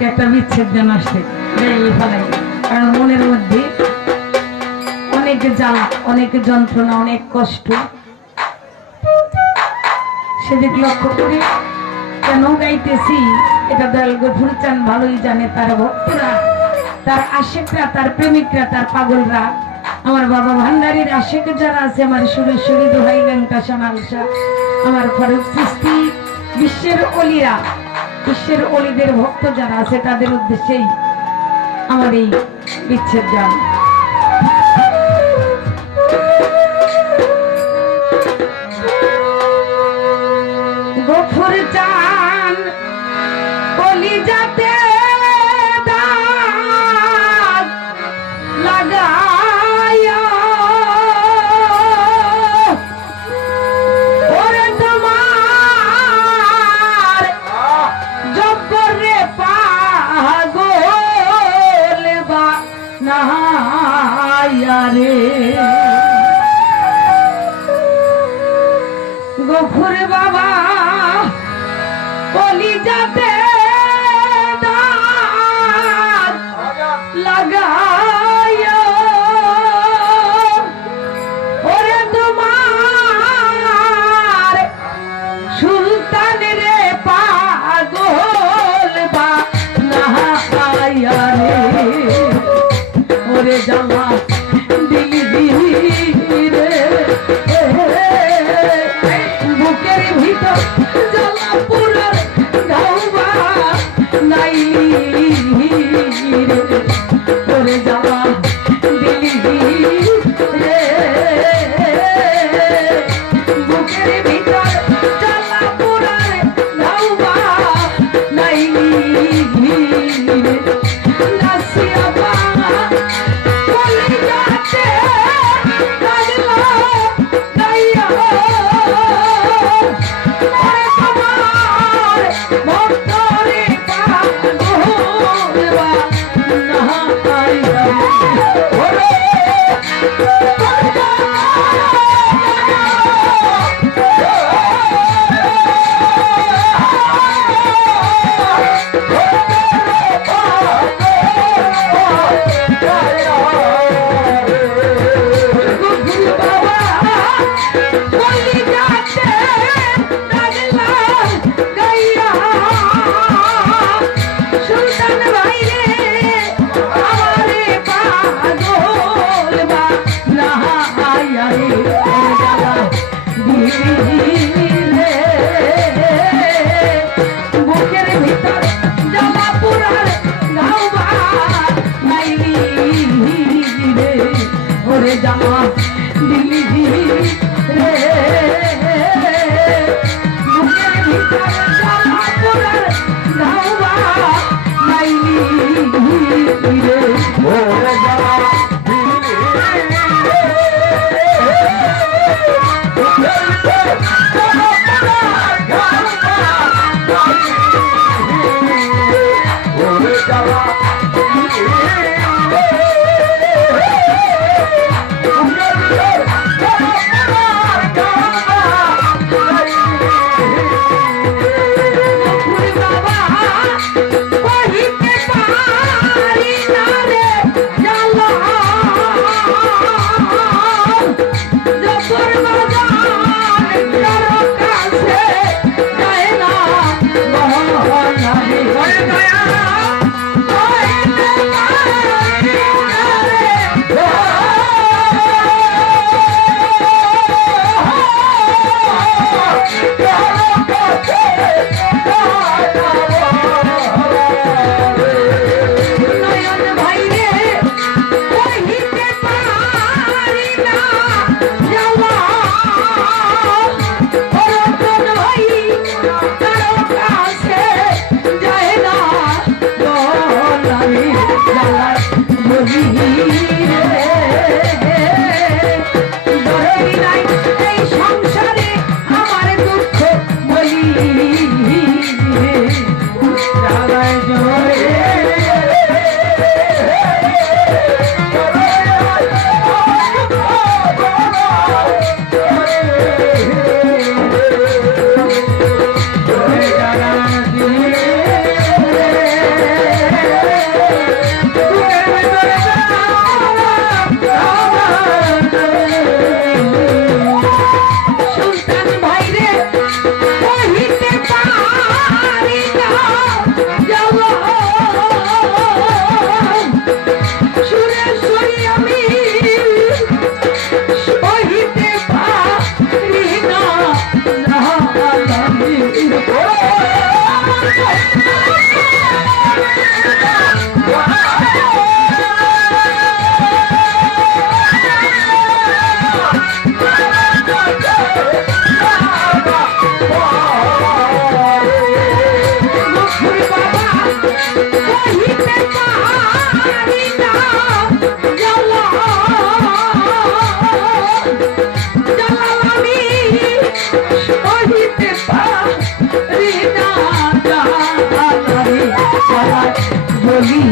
থেকে একটা বিচ্ছেদ যেন ফেলাই কারণ মনের মধ্যে অনেক জ্বালা অনেক যন্ত্রণা, অনেক কষ্ট। সেদিক লক্ষ্য করে কেন গাইতেছি, এটা দয়াল গফুর চান ভালোই জানে তার ভক্তরা, তার আশেকরা, তার প্রেমিকরা, তার পাগলরা। আমার বাবা ভান্ডারীর আশেক যারা আছে, আমার সুরেশ্বরী দোহাই লেঙ্কাশা মালসা আমার ফরক সৃষ্টি, বিশ্বের অলিরা। বিশ্বের অলিদের ভক্ত যারা আছে, তাদের উদ্দেশ্যেই আমার এই বিচ্ছেদ যান গফুর চান, অলি যাতে રે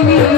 Thank you.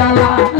জ্বালা